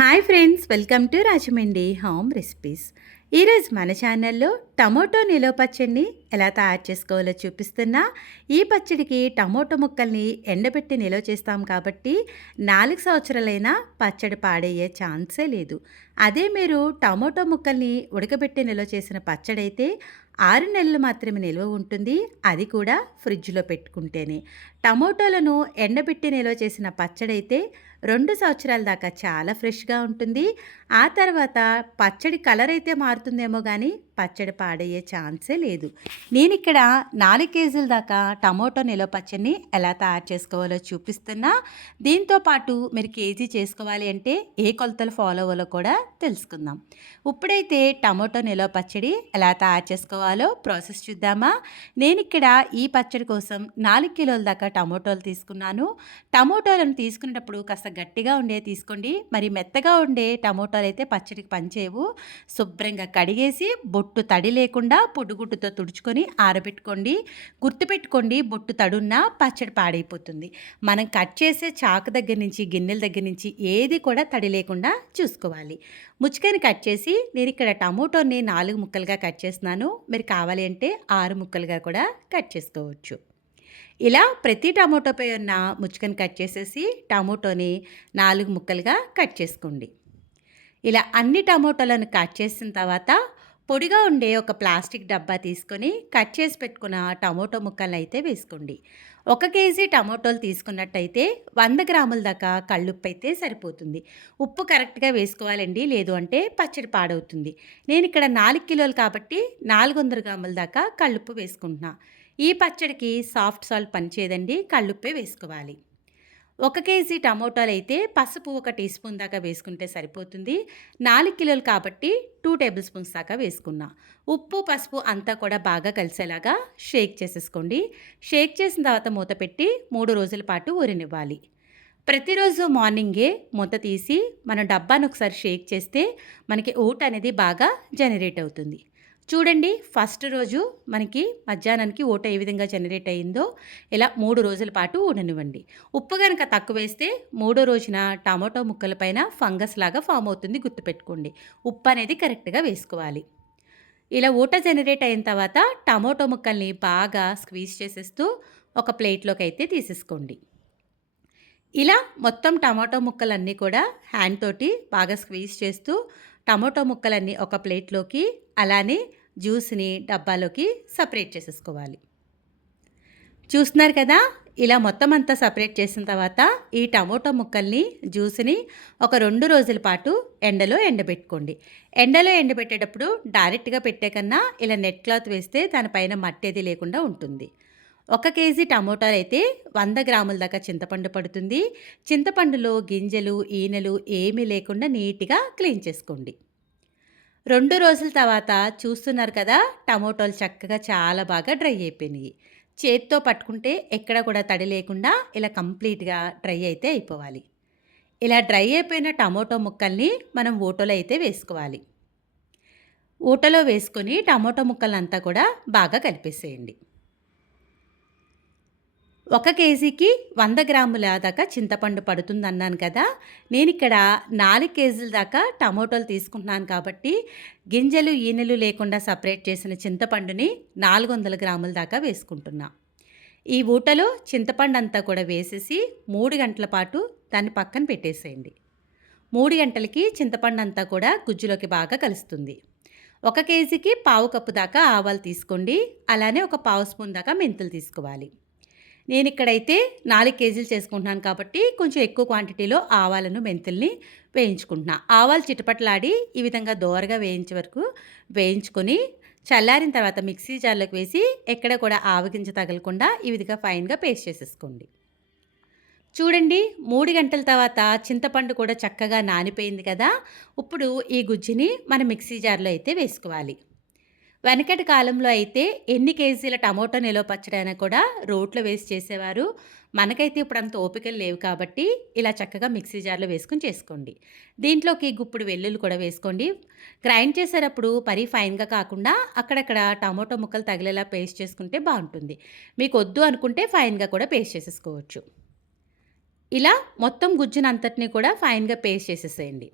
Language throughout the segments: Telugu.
Hi friends, welcome to Rajahmundry home recipes. ఈరోజు మన ఛానల్లో టమోటో నిలవ పచ్చడిని ఎలా తయారు చేసుకోవాలో చూపిస్తున్నా. ఈ పచ్చడికి టమోటో ముక్కల్ని ఎండబెట్టి నిలవ చేస్తాం కాబట్టి 4 సంవత్సరాలైనా పచ్చడి పాడయ్యే ఛాన్సే లేదు. అదే మీరు టమోటో ముక్కల్ని ఉడకబెట్టి నిలవ చేసిన పచ్చడి అయితే 6 నెలలు మాత్రమే నిల్వ ఉంటుంది, అది కూడా ఫ్రిడ్జ్లో పెట్టుకుంటేనే. టమోటోలను ఎండబెట్టి నిల్వ చేసిన పచ్చడి అయితే 2 సంవత్సరాల దాకా చాలా ఫ్రెష్గా ఉంటుంది. ఆ తర్వాత పచ్చడి కలర్ అయితే మారుతుందేమో కానీ పచ్చడి పాడయ్యే ఛాన్సే లేదు. నేను ఇక్కడ 4 కేజీల దాకా టమోటో నిలవ పచ్చడిని ఎలా తయారు చేసుకోవాలో చూపిస్తున్నా. దీంతో పాటు మీరు కేజీ చేసుకోవాలి అంటే ఏ కొలతలు ఫాలో అవ్వాలో కూడా తెలుసుకుందాం. ఇప్పుడైతే టమోటో నిలవ పచ్చడి ఎలా తయారు చేసుకోవాలో ప్రాసెస్ చూద్దామా. నేను ఇక్కడ ఈ పచ్చడి కోసం 4 కిలోల దాకా టమోటోలు తీసుకున్నాను. టమోటోలను తీసుకునేటప్పుడు కాస్త గట్టిగా ఉండే తీసుకోండి, మరి మెత్తగా ఉండే టమోటాలు అయితే పచ్చడికి పనిచేయవు. శుభ్రంగా కడిగేసి బొట్టు తడి లేకుండా పొడిగుడ్డుతో తుడుచుకొని ఆరబెట్టుకోండి. గుర్తుపెట్టుకోండి, బొట్టు తడున్నా పచ్చడి పాడైపోతుంది. మనం కట్ చేసే చాకు దగ్గర నుంచి గిన్నెల దగ్గర నుంచి ఏది కూడా తడి లేకుండా చూసుకోవాలి. ముచ్చుకని కట్ చేసి నేను ఇక్కడ టమోటోని 4 ముక్కలుగా కట్ చేస్తున్నాను. మీరు కావాలి అంటే 6 ముక్కలుగా కూడా కట్ చేసుకోవచ్చు. ఇలా ప్రతి టమోటోపై ఉన్న ముచ్చుకని కట్ చేసేసి టమోటోని 4 ముక్కలుగా కట్ చేసుకోండి. ఇలా అన్ని టమోటాలను కట్ చేసిన తర్వాత పొడిగా ఉండే ఒక ప్లాస్టిక్ డబ్బా తీసుకొని కట్ చేసి పెట్టుకున్న టమోటో ముక్కలను అయితే వేసుకోండి. 1 కేజీ టమోటోలు తీసుకున్నట్టయితే 100 గ్రాముల దాకా కళ్ళుప్పు అయితే సరిపోతుంది. ఉప్పు కరెక్ట్గా వేసుకోవాలండి, లేదు అంటే పచ్చడి పాడవుతుంది. నేను ఇక్కడ 4 కిలోలు కాబట్టి 400 గ్రాముల దాకా కళ్ళుప్పు వేసుకుంటున్నా. ఈ పచ్చడికి సాఫ్ట్ సాల్ట్ పనిచేయదండి, కళ్ళుప్పే వేసుకోవాలి. 1 కేజీ టమోటాలు అయితే పసుపు 1 టీ స్పూన్ దాకా వేసుకుంటే సరిపోతుంది. 4 కిలోలు కాబట్టి 2 టేబుల్ స్పూన్స్ దాకా వేసుకున్నా. ఉప్పు పసుపు అంతా కూడా బాగా కలిసేలాగా షేక్ చేసేసుకోండి. షేక్ చేసిన తర్వాత మూత పెట్టి 3 రోజుల పాటు ఊరనివ్వాలి. ప్రతిరోజు మార్నింగే మూత తీసి మనం డబ్బాను ఒకసారి షేక్ చేస్తే మనకి ఊట అనేది బాగా జనరేట్ అవుతుంది. చూడండి, ఫస్ట్ రోజు మనకి మధ్యాహ్నానికి ఊట ఏ విధంగా జనరేట్ అయ్యిందో ఇలా 3 రోజుల పాటు ఉండనివ్వండి. ఉప్పు కనుక తక్కువ వేస్తే 3వ రోజున టమాటో ముక్కల పైన ఫంగస్ లాగా ఫామ్ అవుతుంది, గుర్తుపెట్టుకోండి. ఉప్పు అనేది కరెక్ట్గా వేసుకోవాలి. ఇలా ఊట జనరేట్ అయిన తర్వాత టమాటో ముక్కల్ని బాగా స్క్వీజ్ చేసేస్తూ ఒక ప్లేట్లోకి అయితే తీసేసుకోండి. ఇలా మొత్తం టమాటో ముక్కలన్నీ కూడా హ్యాండ్ తోటి బాగా స్క్వీజ్ చేస్తూ టమాటో ముక్కలన్నీ ఒక ప్లేట్లోకి, అలానే జ్యూస్ని డబ్బాలోకి సపరేట్ చేసేసుకోవాలి. చూస్తున్నారు కదా, ఇలా మొత్తం అంతా సపరేట్ చేసిన తర్వాత ఈ టమోటో ముక్కల్ని జ్యూస్ని ఒక 2 రోజుల పాటు ఎండలో ఎండబెట్టుకోండి. ఎండలో ఎండబెట్టేటప్పుడు డైరెక్ట్గా పెట్టే కన్నా ఇలా నెట్ క్లాత్ వేస్తే దానిపైన మట్టేది లేకుండా ఉంటుంది. 1 కేజీ టమోటాలు అయితే 100 గ్రాముల దాకా చింతపండు పడుతుంది. చింతపండులో గింజలు ఈనెలు ఏమీ లేకుండా నీట్గా క్లీన్ చేసుకోండి. 2 రోజుల తర్వాత చూస్తున్నారు కదా, టమోటాలు చక్కగా చాలా బాగా డ్రై అయిపోయినాయి. చేత్తో పట్టుకుంటే ఎక్కడ కూడా తడి లేకుండా ఇలా కంప్లీట్గా డ్రై అయితే అయిపోవాలి. ఇలా డ్రై అయిపోయిన టమోటో ముక్కల్ని మనం ఊటలో అయితే వేసుకోవాలి. ఊటలో వేసుకొని టమోటో ముక్కలంతా కూడా బాగా కలిపేసేయండి. 1 కేజీకి 100 గ్రాముల దాకా చింతపండు పడుతుందన్నాను కదా, నేను ఇక్కడ 4 కేజీల దాకా టమోటాలు తీసుకుంటున్నాను కాబట్టి గింజలు ఈనెలు లేకుండా సపరేట్ చేసిన చింతపండుని 400 గ్రాముల దాకా వేసుకుంటున్నా. ఈ ఊటలో చింతపండు అంతా కూడా వేసేసి 3 గంటల పాటు దాన్ని పక్కన పెట్టేసేయండి. 3 గంటలకి చింతపండు అంతా కూడా గుజ్జులోకి బాగా కలుస్తుంది. 1 కేజీకి పావు కప్పు దాకా ఆవాలు తీసుకోండి, అలానే ఒక పావు స్పూన్ దాకా మెంతులు తీసుకోవాలి. నేను ఇక్కడైతే 4 కేజీలు చేసుకుంటున్నాను కాబట్టి కొంచెం ఎక్కువ క్వాంటిటీలో ఆవాలను మెంతుల్ని వేయించుకుంటున్నా. ఆవాలు చిటపటలాడి ఈ విధంగా దోరగా వేయించే వరకు వేయించుకొని చల్లారిన తర్వాత మిక్సీ జార్లోకి వేసి ఎక్కడ కూడా ఆవగింజ తగలకుండా ఈ విధంగా ఫైన్గా పేస్ట్ చేసేసుకోండి. చూడండి, 3 గంటల తర్వాత చింతపండు కూడా చక్కగా నానిపోయింది కదా. ఇప్పుడు ఈ గుజ్జుని మనం మిక్సీ జార్లో అయితే వేసుకోవాలి. వెనకటి కాలంలో అయితే ఎన్ని కేజీల టమోటో నిలవ పచ్చడి అయినా కూడా రోట్లో వేసి చేసేవారు. మనకైతే ఇప్పుడు అంత ఓపికలు లేవు కాబట్టి ఇలా చక్కగా మిక్సీ జార్లో వేసుకొని చేసుకోండి. దీంట్లోకి గుప్పుడు వెల్లుల్లి కూడా వేసుకోండి. గ్రైండ్ చేసేటప్పుడు మరీ ఫైన్గా కాకుండా అక్కడక్కడ టమోటో ముక్కలు తగిలేలా పేస్ట్ చేసుకుంటే బాగుంటుంది. మీకు వద్దు అనుకుంటే ఫైన్గా కూడా పేస్ట్ చేసేసుకోవచ్చు. ఇలా మొత్తం గుజ్జునంతటిని కూడా ఫైన్గా పేస్ట్ చేసేసేయండి.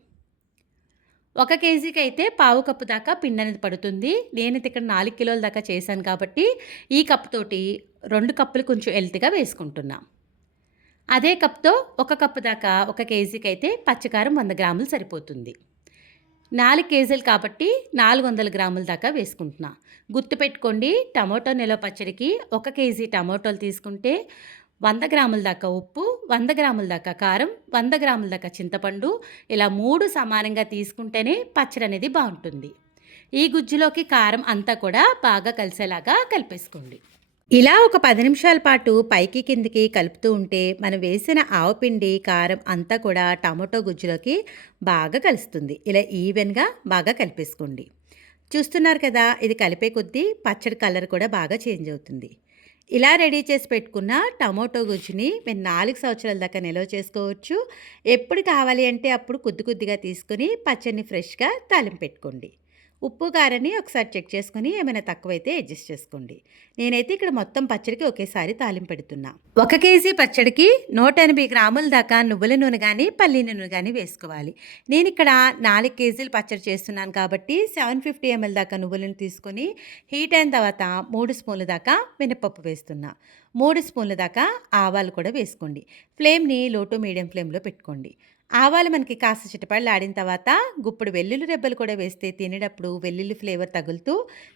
1 కేజీకి అయితే పావు కప్పు దాకా పిండి అనేది పడుతుంది. నేనైతే ఇక్కడ 4 కిలోల దాకా చేశాను కాబట్టి ఈ కప్ తోటి 2 కప్పులు కొంచెం ఎల్తిగా వేసుకుంటున్నా. అదే కప్‌తో 1 కప్పు దాకా 1 కేజీకి అయితే పచ్చికారం 100 గ్రాములు సరిపోతుంది. 4 కేజీలు కాబట్టి 400 గ్రాముల దాకా వేసుకుంటున్నా. గుర్తుపెట్టుకోండి, టమోటో నిలవ పచ్చడికి 1 కేజీ టమోటోలు తీసుకుంటే 100 గ్రాముల దాకా ఉప్పు, 100 గ్రాముల దాకా కారం, 100 గ్రాముల దాకా చింతపండు, ఇలా 3 సమానంగా తీసుకుంటేనే పచ్చడి అనేది బావుంటుంది. ఈ గుజ్జులోకి కారం అంతా కూడా బాగా కలిసేలాగా కలిపేసుకోండి. ఇలా ఒక 10 నిమిషాల పాటు పైకి కిందికి కలుపుతూ ఉంటే మనం వేసిన ఆవపిండి, కారం అంతా కూడా టమాటో గుజ్జులోకి బాగా కలుస్తుంది. ఇలా ఈవెన్‌గా బాగా కలిపేసుకోండి. చూస్తున్నారు కదా, ఇది కలిపే కొద్దీ పచ్చడి కలర్ కూడా బాగా చేంజ్ అవుతుంది. ఇలా రెడీ చేసి పెట్టుకున్న టమాటో గుజ్జుని మీరు 4 సంవత్సరాల దాకా నిల్వ చేసుకోవచ్చు. ఎప్పుడు కావాలి అంటే అప్పుడు కొద్ది కొద్దిగా తీసుకొని పచ్చడిని ఫ్రెష్‌గా తాలింపు పెట్టుకోండి. ఉప్పు, కారాన్ని ఒకసారి చెక్ చేసుకొని ఏమైనా తక్కువైతే అడ్జస్ట్ చేసుకోండి. నేనైతే ఇక్కడ మొత్తం పచ్చడికి ఒకేసారి తాలింపు పెడుతున్నా. 1 కేజీ పచ్చడికి 180 గ్రాముల దాకా నువ్వుల నూనె కానీ, పల్లి నూనె కానీ వేసుకోవాలి. నేను ఇక్కడ 4 కేజీలు పచ్చడి చేస్తున్నాను కాబట్టి 750 ml దాకా నువ్వులను తీసుకొని హీట్ అయిన తర్వాత 3 స్పూన్ల దాకా మినపప్పు వేస్తున్నా. 3 స్పూన్ల దాకా ఆవాలు కూడా వేసుకోండి. ఫ్లేమ్‌ని లో టు మీడియం ఫ్లేమ్‌లో పెట్టుకోండి. ఆవాలు మనకి కాస్త చిటపటలాడిన తర్వాత గుప్పుడు వెల్లుల్లి రెబ్బలు కూడా వేస్తే తినేటప్పుడు వెల్లుల్లి ఫ్లేవర్ తగులుతూ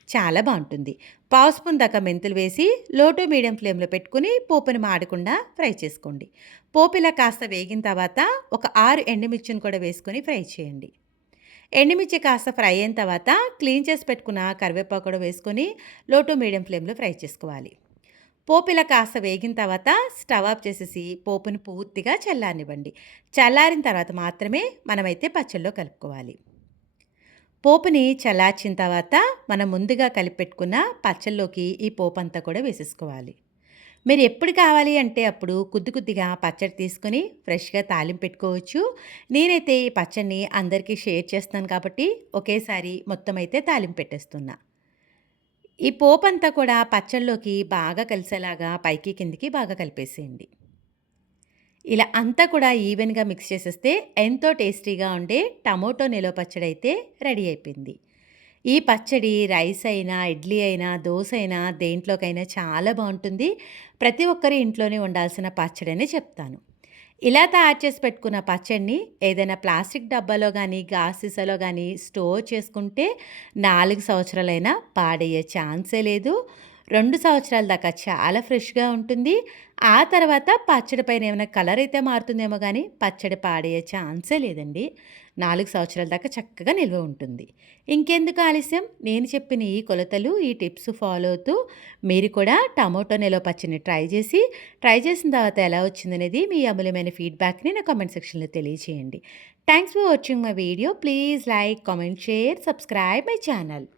చాలా బాగుంటుంది. పావు స్పూన్ దాకా మెంతులు వేసి లో టు మీడియం ఫ్లేమ్లో పెట్టుకుని పోపుని మాడకుండా ఫ్రై చేసుకోండి. పోపు ఇలా కాస్త వేగిన తర్వాత ఒక 6 ఎండుమిర్చిని కూడా వేసుకొని ఫ్రై చేయండి. ఎండుమిర్చి కాస్త ఫ్రై అయిన తర్వాత క్లీన్ చేసి పెట్టుకున్న కరివేపాకు కూడా వేసుకొని లో టు మీడియం ఫ్లేమ్లో ఫ్రై చేసుకోవాలి. పోపు ఇలా కాస్త వేగిన తర్వాత స్టవ్ ఆఫ్ చేసేసి పోపుని పూర్తిగా చల్లారనివ్వండి. చల్లారిన తర్వాత మాత్రమే మనమైతే పచ్చళ్ళలో కలుపుకోవాలి. పోపుని చల్లార్చిన తర్వాత మనం ముందుగా కలిపి పెట్టుకున్న పచ్చళ్ళలోకి ఈ పోపు అంతా కూడా వేసేసుకోవాలి. మీరు ఎప్పుడు కావాలి అంటే అప్పుడు కొద్ది కొద్దిగా పచ్చడి తీసుకొని ఫ్రెష్‌గా తాలింపు పెట్టుకోవచ్చు. నేనైతే ఈ పచ్చడిని అందరికీ షేర్ చేస్తాను కాబట్టి ఒకేసారి మొత్తం అయితే తాలింపు పెట్టేస్తున్నా. ఈ పోపంతా కూడా పచ్చడిలోకి బాగా కలిసేలాగా పైకి కిందికి బాగా కలిపేసేయండి. ఇలా అంతా కూడా ఈవెన్‌గా మిక్స్ చేసేస్తే ఎంతో టేస్టీగా ఉండే టమోటో నిలవ పచ్చడి అయితే రెడీ అయిపోయింది. ఈ పచ్చడి రైస్ అయినా, ఇడ్లీ అయినా, దోస అయినా దేంట్లోకైనా చాలా బావుంటుంది. ప్రతి ఒక్కరి ఇంట్లోనే ఉండాల్సిన పచ్చడనే చెప్తాను. ఇలా తయారు చేసి పెట్టుకున్న పచ్చడిని ఏదైనా ప్లాస్టిక్ డబ్బాలో గానీ, గాజు సీసాలో గానీ స్టోర్ చేసుకుంటే 4 సంవత్సరాలైనా పాడయ్యే ఛాన్సే లేదు. 2 సంవత్సరాల దాకా చాలా ఫ్రెష్‌గా ఉంటుంది. ఆ తర్వాత పచ్చడి పైన ఏమైనా కలర్ అయితే మారుతుందేమో గానీ, పచ్చడి పాడయ్యే ఛాన్సే లేదండి. 4 సంవత్సరాల దాకా చక్కగా నిల్వ ఉంటుంది. ఇంకెందుకు ఆలస్యం, నేను చెప్పిన ఈ కొలతలు, ఈ టిప్స్ ఫాలో అవుతూ మీరు కూడా టమోటో నిలవ పచ్చడిని ట్రై చేసిన తర్వాత ఎలా వచ్చిందనేది మీ అమూల్యమైన ఫీడ్‌బ్యాక్‌ని నా కామెంట్ సెక్షన్‌లో తెలియజేయండి. Thanks for watching my video. Please like, comment, share, subscribe my channel.